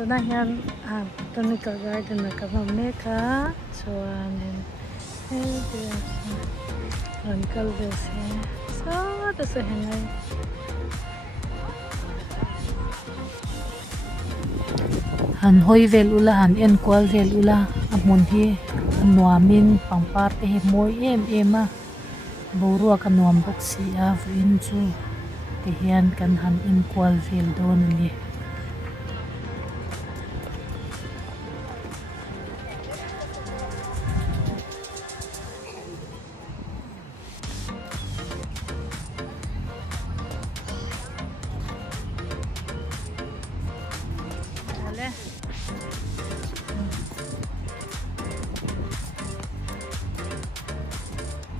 ตัวนั้นยังbotanical garden na kamameka so uncle this so this is henai han hoi vel ula han en kwal vel ula amun hi nuamin pangpar te hi moi em borua kan nuam bok si a vin chu te hian kan han en kwal vel don ni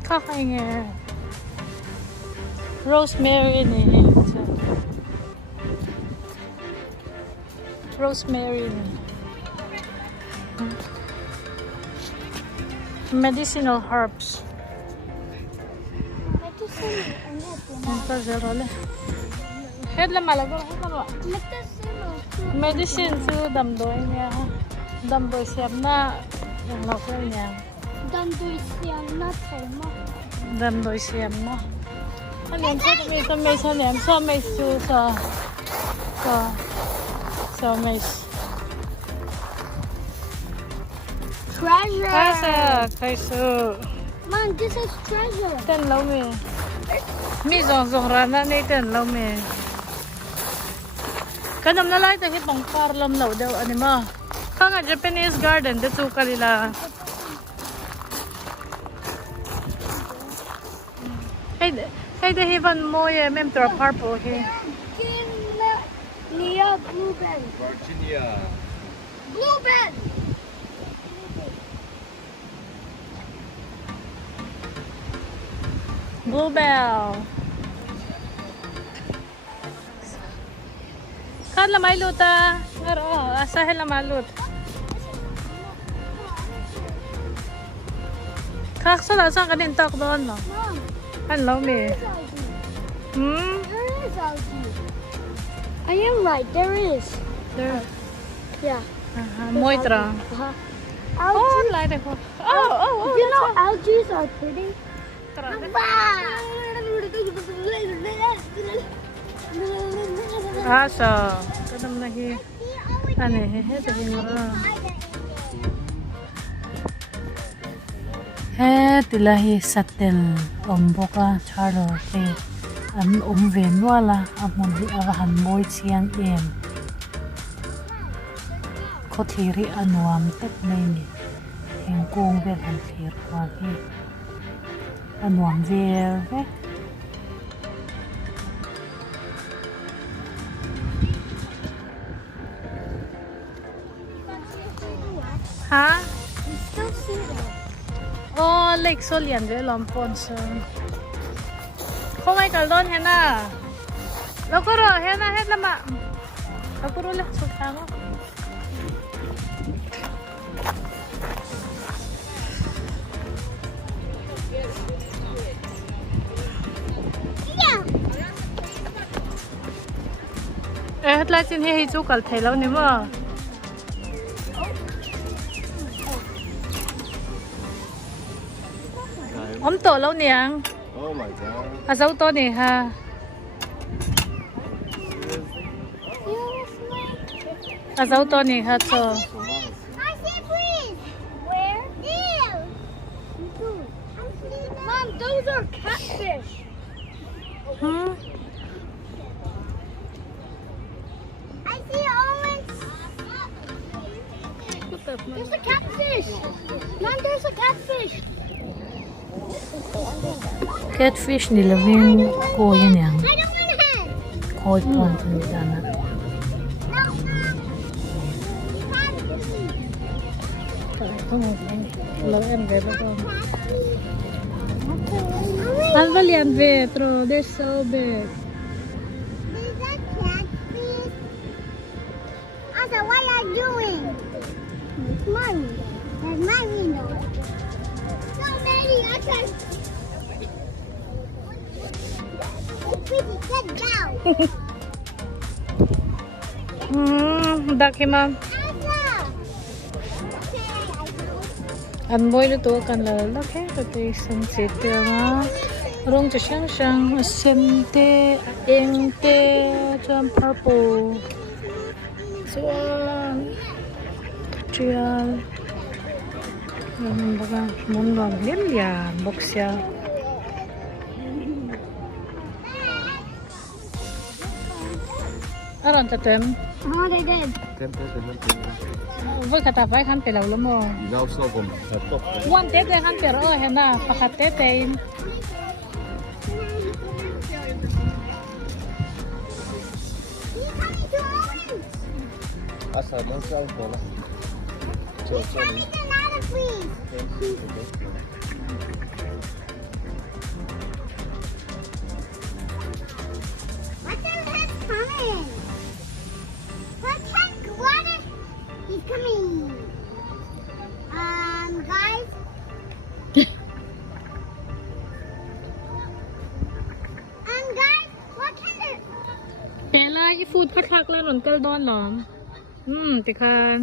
kakainya rosemary ni medicinal herbs hết là malago medicine su đầm đôi nha đầm đôi xem na yang lọc lên nha đầm đôi xem na anh em sẽมีสมัยสมัยสมัยsu so mấy treasure Man, this is treasure. tên lâu mi zong ra na này tên lâu mi cái nằm nó lại từ cái bông par lâm lâu đâu anh mà khang ở Japanese garden để tu kalila hey the heaven moye mem to purple he Virginia bluebell. Bluebell. bluebell kan la mailut ngaro asahel la malut kak sa la sang kanin tak doon no an lo me There is algae. I am right. There is. there Yeah. moitra Algae. oh like that oh You know algae are pretty. asa kadam nahi ane he to hingara he tilahi satel omboka charo te an ven wala amon hi ahan moi chiang em khothiri anuam tek nei ni hengkong vel han thir kwa hi anuam vel ve ha You still see that? oh lake solian ve lampon sa không ai cả don hena lo ko ro hena het lama lo ko ro la so tama het la chin he chu kal thelo ni mo to lâu niang Oh my god. dấu to nè ha dấu to nè ha to I see please. Where? There. Mom, those are catfish. I see orange. There's a catfish. Mom, there's a catfish. catfish ni loving ko yan yang I don't want it. koi pon ni dana No, Mom. lo em ve ba ko an valian ve tro they're so big Is that catfish? Asa, what are you doing? It's mine. That's my window. No, Daddy, I can. Pretty, get down. ดักให้มาอันบ่อยเลยตัวกันเลยแล้วแค่ตัวที่สันเสร็จเดียวนะรงจะช่างเซมเตเองเตจอม purple ส่วนเจียลบักมุนลองเลี้ยงยาบ็อกเซียอร่อยจะเต็ม Oh, they did. Voi kata vai kan pelaw mo. Nou snap hem. Ja, top. One day kan pero hena pakatetein. He's coming to orange. Asa, dan zou ik wel. Zo, He's coming to another freeze. What the heck's coming? What heck? What? He's coming. Guys. Guys, what kind of? Pela i food khak la ron kal don lom. Tikhan.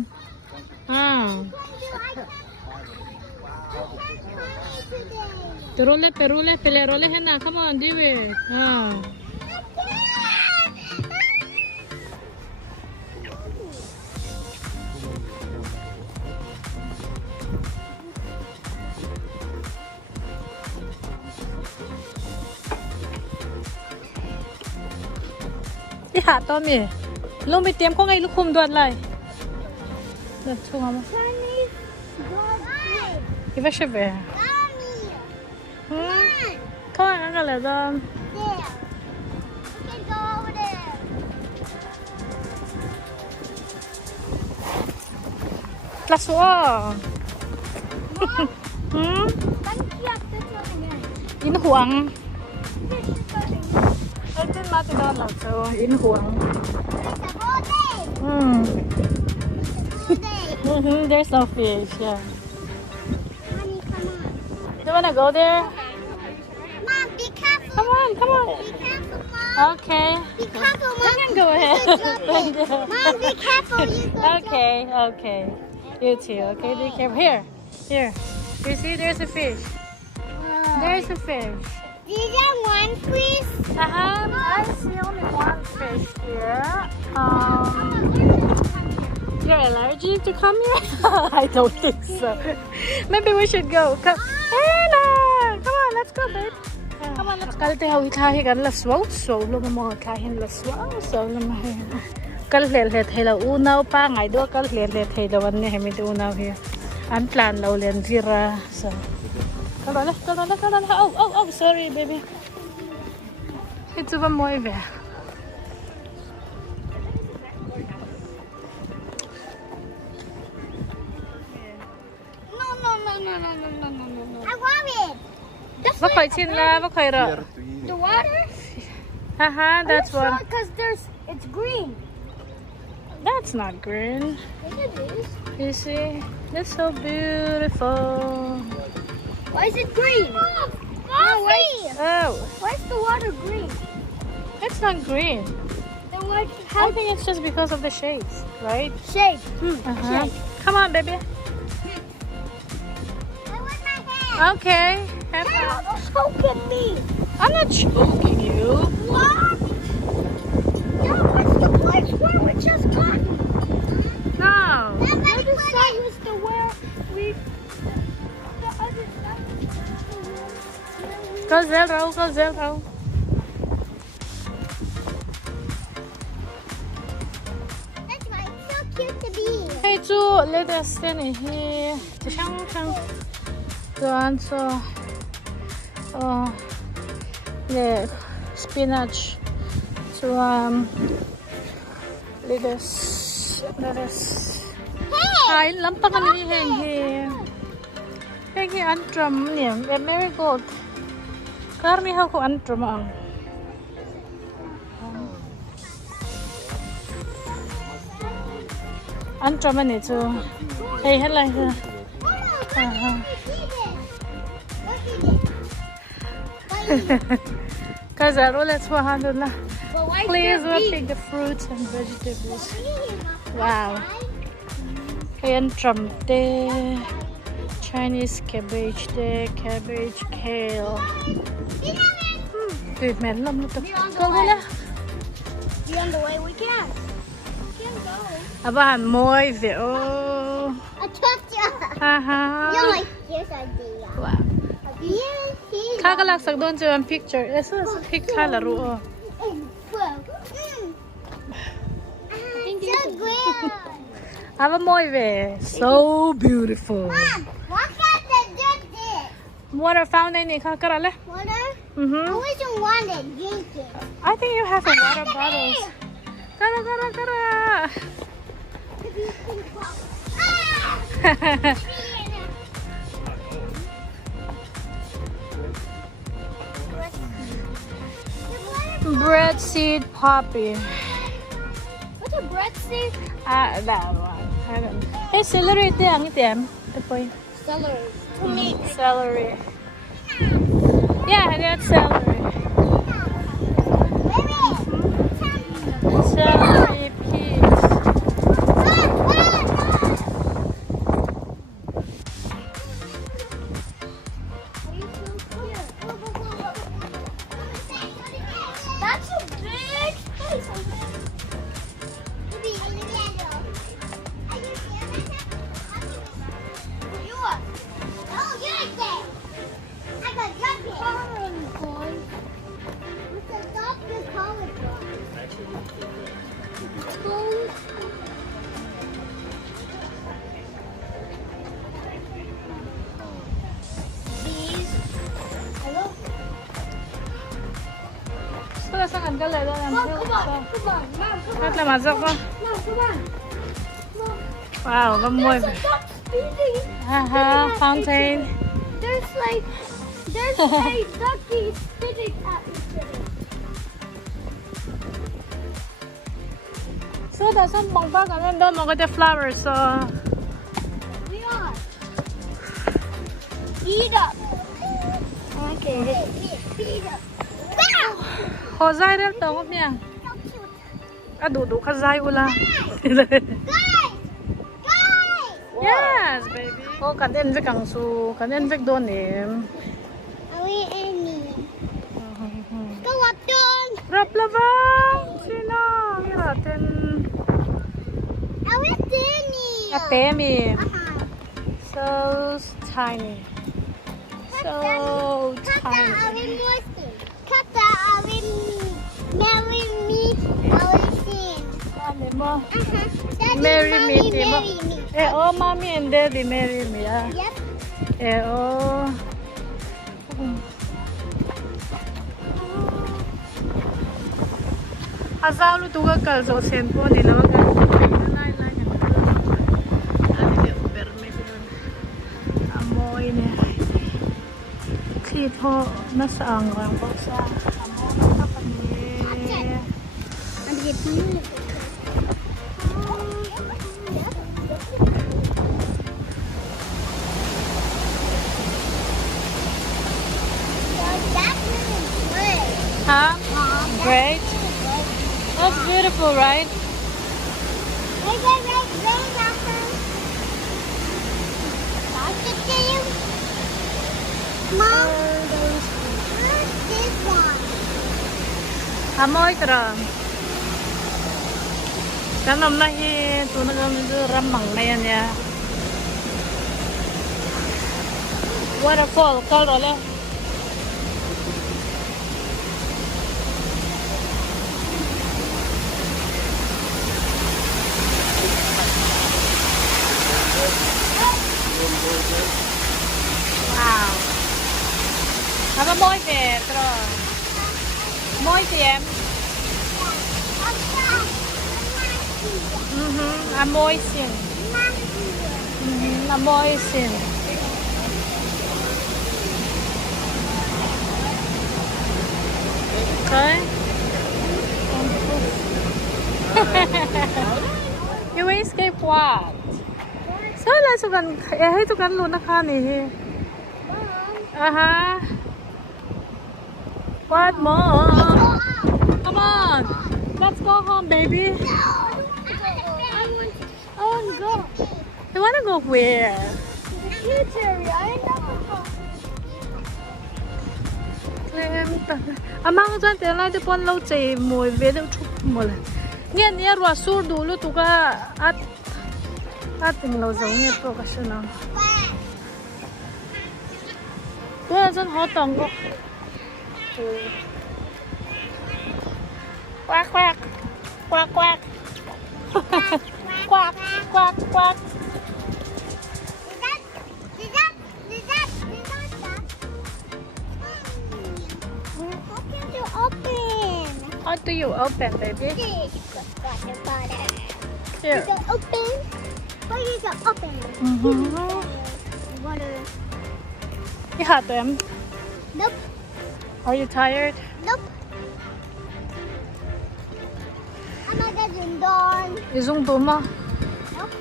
Perule pelerole hena. Come on, do it. Hạ to mì lúc bị tiêm có ngay lúc khum đoạt lại được chung không cái vết sẽ về thôi ăn cái là do là số in huang trên má thì đó là số in huang there's no fish, yeah. Honey, come on. You wanna go there? Mom, be careful. Come on. Be careful, Mom. Okay. Be careful, Mom. You can go ahead. Mom, be careful. You go. Okay. You too, okay? Be careful. Here. You see, there's a fish. There's a fish. Is there one, please? I see only one fish here. You're allergic to come here? I don't think so. Maybe we should go. Come, Anna! Come on, let's go, babe. Come on, let's go. Kalte hawi thahi kan la swau lo mo thahin la swau lo ma he. Kal hlel he thela unaw pa ngai do kal hlel he thela wan ne hemi tu unaw he. An plan lo len zira so. Come on. Oh, sorry, baby. It's over more there. No. I want it. What khoi chin la, what khoi ro? The water? That's what. Because it's green. That's not green. Yes, it is. You see? That's so beautiful. Why is it green? Oh, why is the water green? It's not green. Then what? I think it's just because of the shades, right? Shape. Shade. Come on, baby. I want my hand. Okay. Have fun. Don't choke at me. I'm not choking you. What? That was the place where we just got. No. The other side was the where we. The other side. Go zero. That's why it's so cute to be. Hey, Chu, let us stand in here. Chang. So, the spinach. So, lettuce. Hi, lampa ka ni hang here. Hang here antrum niya. The marigold. Karmi ha ko antrum ang. Antrum ni Chu. Hey, hello. Kazaro, let's go handle na. why is Please there we'll beef? pick the fruits and vegetables. Wow. Wow. Ayan drum there. Chinese cabbage there. Cabbage, kale. Tuyệt mệt lắm nó tập cơ với lá. You on the way? We can. We can go. À bà hẳn môi dẻo. I trust you. Ha ha. You're like, here's our idea. Wow. Here's Khá cái lạc sắc đôn cho em picture. Ê sao thích khá là rũ. So good. À bà môi về. So beautiful. Mom, what kind of drink this? Water fountain này khá cái là. Water? I Mhm. wasn't want to drink it. I think you have a water bottle. Kara kara kara. Bread seed poppy. What's a bread seed? Ah, that one. I don't know. Hey, celery ito ang item. Ito po yung Celery. To me. celery. Yeah, that's celery. Celery peas. That's so big. So, nasa kan ka lalo lang. Mom, come on, come on, Mom, come on. At namasok ko. Mom, come on. Mom, Wow, gamoy. there's a duck spinning. Aha, fountain. There's a ducky spinning at each other. So, dasan bang bag ano doon mga the flowers. So, We are. Eat up. okay. Eat up. Hozai rin to, ngop niya. So cute. Adudu ka zay ula. Guys! Guys! Yes, baby. Oh, kanin vek ang su, kanin vek doon eh. Are we any? Go up, Don. Rap lava. Sino? Hiratin. Are we any? Atemi. Uh-huh. So tiny. So tiny. Kata awin marry me awin. Ano mo? Daddy, Marry me, mommy, diba? marry me. Eh, oh, mommy and daddy marry me, ah. Yep. Eh, oh. Azalu tuga kalso senpo nila wag lain-lain yang ada di perme yun. Amoy na. Kito nasa ang boksa. Amoy na kapani. And get me. Huh? Great. That's beautiful, right? Mom, where's this one? Amoy tara. Kanam na hi tunang ramang na yan ya. Waterfall, kalro le. Wow. Apa mooi weer, tro. Mooi tiem. Amoy sin. Amoy sin. Okay. You escape what? So, lasukan, itu kan luna ka ni. Aha. What more? Come on, let's go home, baby. I want to go. You wanna go where? The kids area. I never go. Amang dyan tayo lang pon lau chay mo vedo chup mo la. Niya ruwa sur dulu tuka ating lau zau niya to kasi na. Tuwa dyan hotong ko. Quack quack quack quack quack quack quack. How do you open, baby? Here. You can open. But you can open. Water. You had them. Nope. Are you tired? Nope. I'm not getting done. Isung duma. Nope.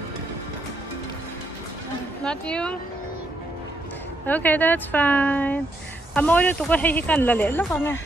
Not you? Okay, that's fine. Amo ulit ko hihikan lali. Laka nga.